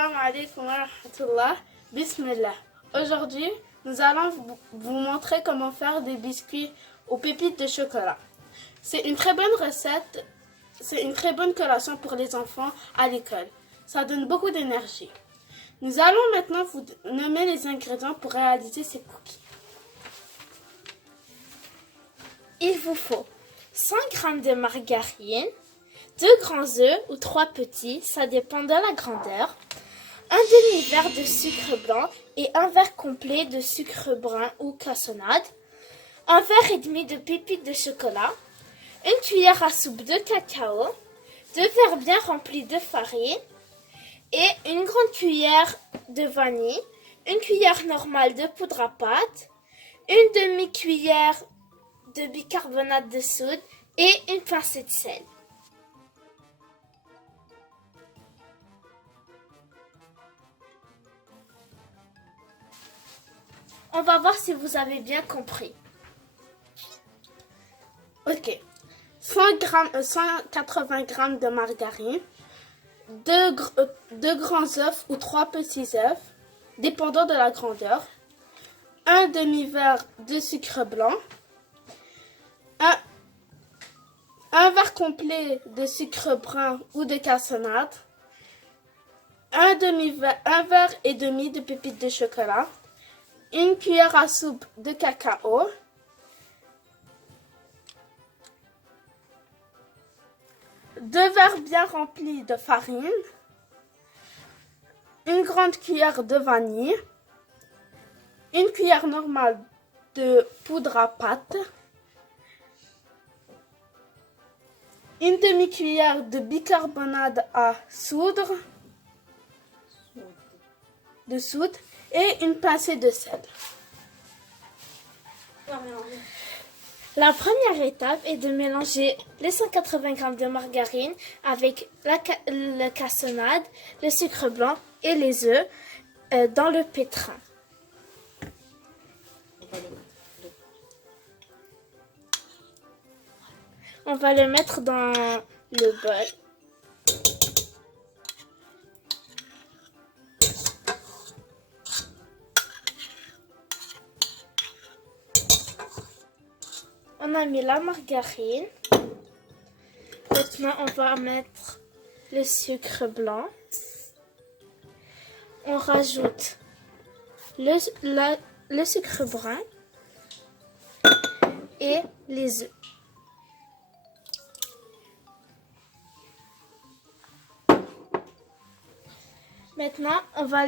Salam alaikum wa rahmatullah. Bismillah. Aujourd'hui, nous allons vous montrer comment faire des biscuits aux pépites de chocolat. C'est une très bonne recette, c'est une très bonne collation pour les enfants à l'école. Ça donne beaucoup d'énergie. Nous allons maintenant vous nommer les ingrédients pour réaliser ces cookies. Il vous faut 100 g de margarine, 2 grands œufs ou 3 petits, ça dépend de la grandeur, un demi-verre de sucre blanc et un verre complet de sucre brun ou cassonade, un verre et demi de pépites de chocolat, une cuillère à soupe de cacao, 2 verres bien remplis de farine et une grande cuillère de vanille, une cuillère normale de poudre à pâte, une demi-cuillère de bicarbonate de soude et une pincée de sel. On va voir si vous avez bien compris. Ok. 180 g de margarine, 2 grands œufs ou 3 petits œufs, dépendant de la grandeur, un demi-verre de sucre blanc, un verre complet de sucre brun ou de cassonade, un verre et demi de pépites de chocolat, une cuillère à soupe de cacao, deux verres bien remplis de farine, une grande cuillère de vanille, une cuillère normale de poudre à pâte, une demi-cuillère de bicarbonate à soude et une pincée de sel. La première étape est de mélanger les 180 g de margarine avec la cassonade, le sucre blanc et les œufs dans le pétrin. On va le mettre dans le bol. On a mis la margarine. Maintenant, on va mettre le sucre blanc. On rajoute le sucre brun et les œufs. Maintenant, on va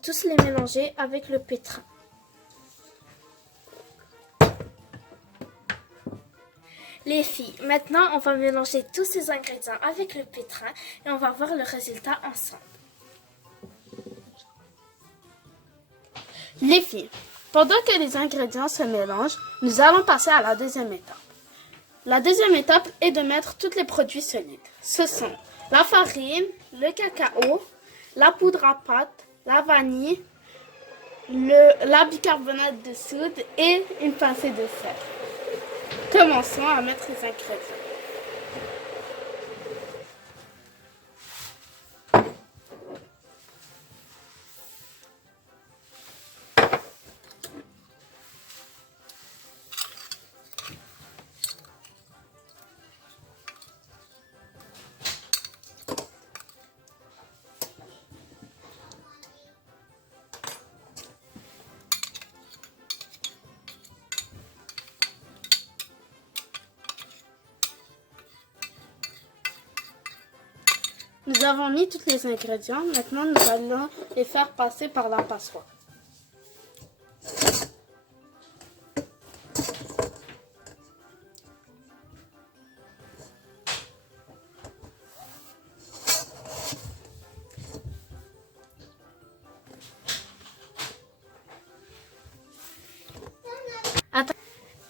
tous les mélanger avec le pétrin. Les filles, maintenant on va mélanger tous ces ingrédients avec le pétrin et on va voir le résultat ensemble. Les filles, pendant que les ingrédients se mélangent, nous allons passer à la deuxième étape. La deuxième étape est de mettre tous les produits solides. Ce sont la farine, le cacao, la poudre à pâte, la vanille, la bicarbonate de soude et une pincée de sel. Commençons à mettre les ingrédients. Nous avons mis tous les ingrédients. Maintenant, nous allons les faire passer par la passoire.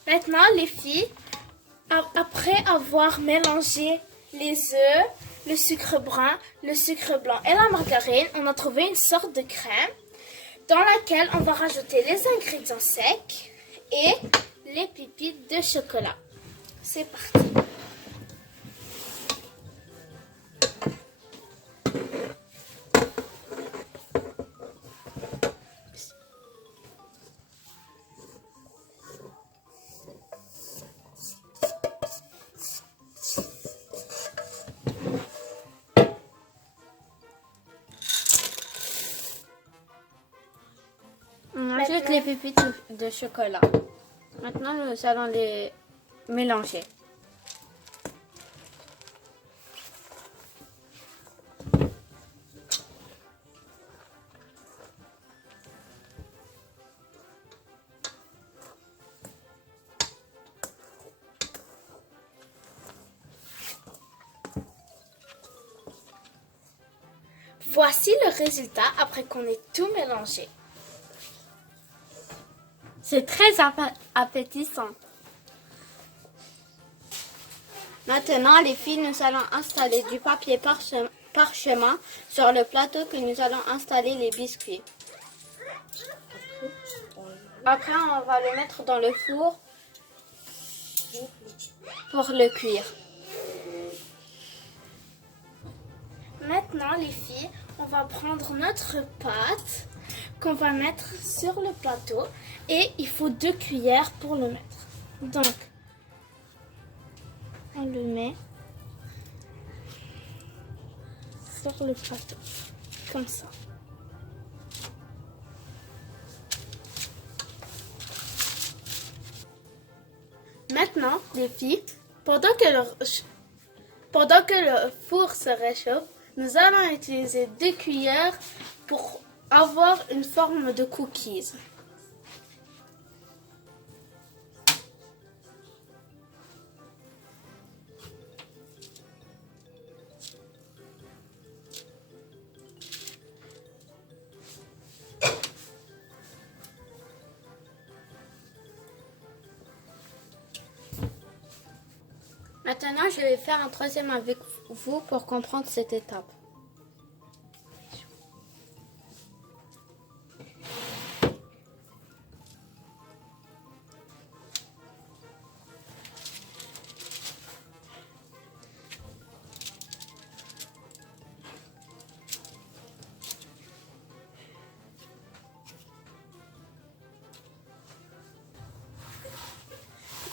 Maintenant, les filles, après avoir mélangé les œufs, le sucre brun, le sucre blanc et la margarine, on a trouvé une sorte de crème dans laquelle on va rajouter les ingrédients secs et les pépites de chocolat. C'est parti. rajoute les pépites de chocolat. Maintenant, nous allons les mélanger. Voici le résultat après qu'on ait tout mélangé. C'est très appétissant. Maintenant, les filles, nous allons installer du papier parchemin sur le plateau que nous allons installer les biscuits. Après, on va le mettre dans le four pour le cuire. Maintenant, les filles, on va prendre notre pâte qu'on va mettre sur le plateau et il faut 2 cuillères pour le mettre. Donc, on le met sur le plateau, comme ça. Maintenant, les filles, pendant que le four se réchauffe, nous allons utiliser 2 cuillères pour avoir une forme de cookies. Maintenant, je vais faire un troisième avec vous pour comprendre cette étape.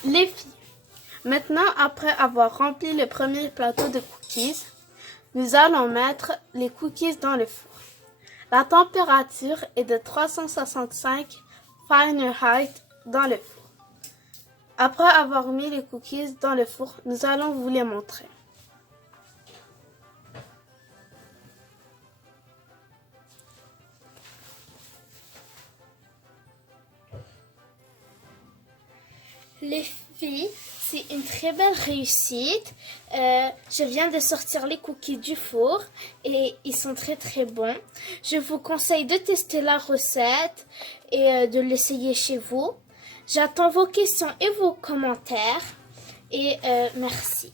Les filles, maintenant, après avoir rempli le premier plateau de cookies, nous allons mettre les cookies dans le four. La température est de 365 Fahrenheit dans le four. Après avoir mis les cookies dans le four, nous allons vous les montrer. Les filles, c'est une très belle réussite. Je viens de sortir les cookies du four et ils sont très très bons. Je vous conseille de tester la recette et de l'essayer chez vous. J'attends vos questions et vos commentaires et merci.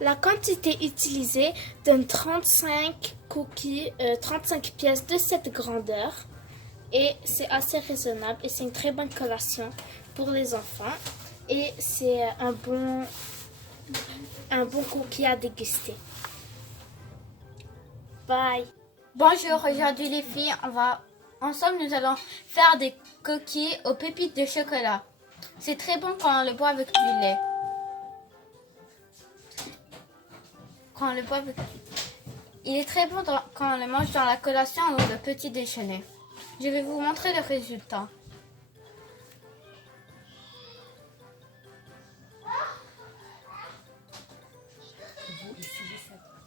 La quantité utilisée donne 35 cookies, 35 pièces de cette grandeur. Et c'est assez raisonnable et c'est une très bonne collation pour les enfants. Et c'est un bon cookie à déguster. Bye! Bonjour, aujourd'hui les filles, ensemble nous allons faire des cookies aux pépites de chocolat. C'est très bon quand on le boit avec du lait. Il est très bon quand on le mange dans la collation ou le petit déjeuner. Je vais vous montrer le résultat.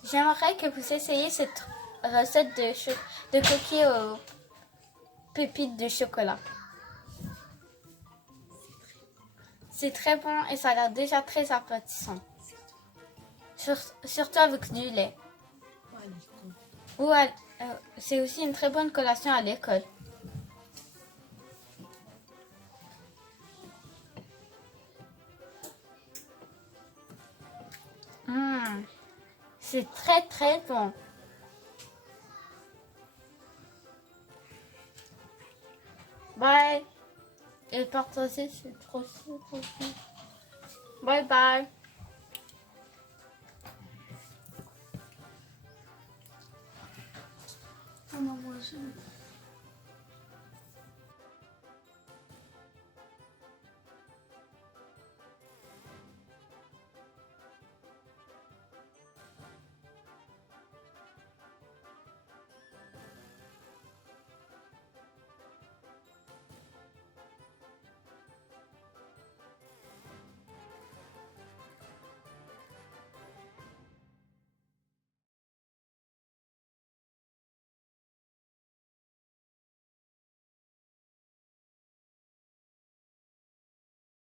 J'aimerais que vous essayiez cette recette de cookies aux pépites de chocolat. C'est très bon et ça a l'air déjà très appétissant. Surtout avec du lait. C'est aussi une très bonne collation à l'école. C'est très très bon. Bye. Et partager, c'est trop super. Bye bye.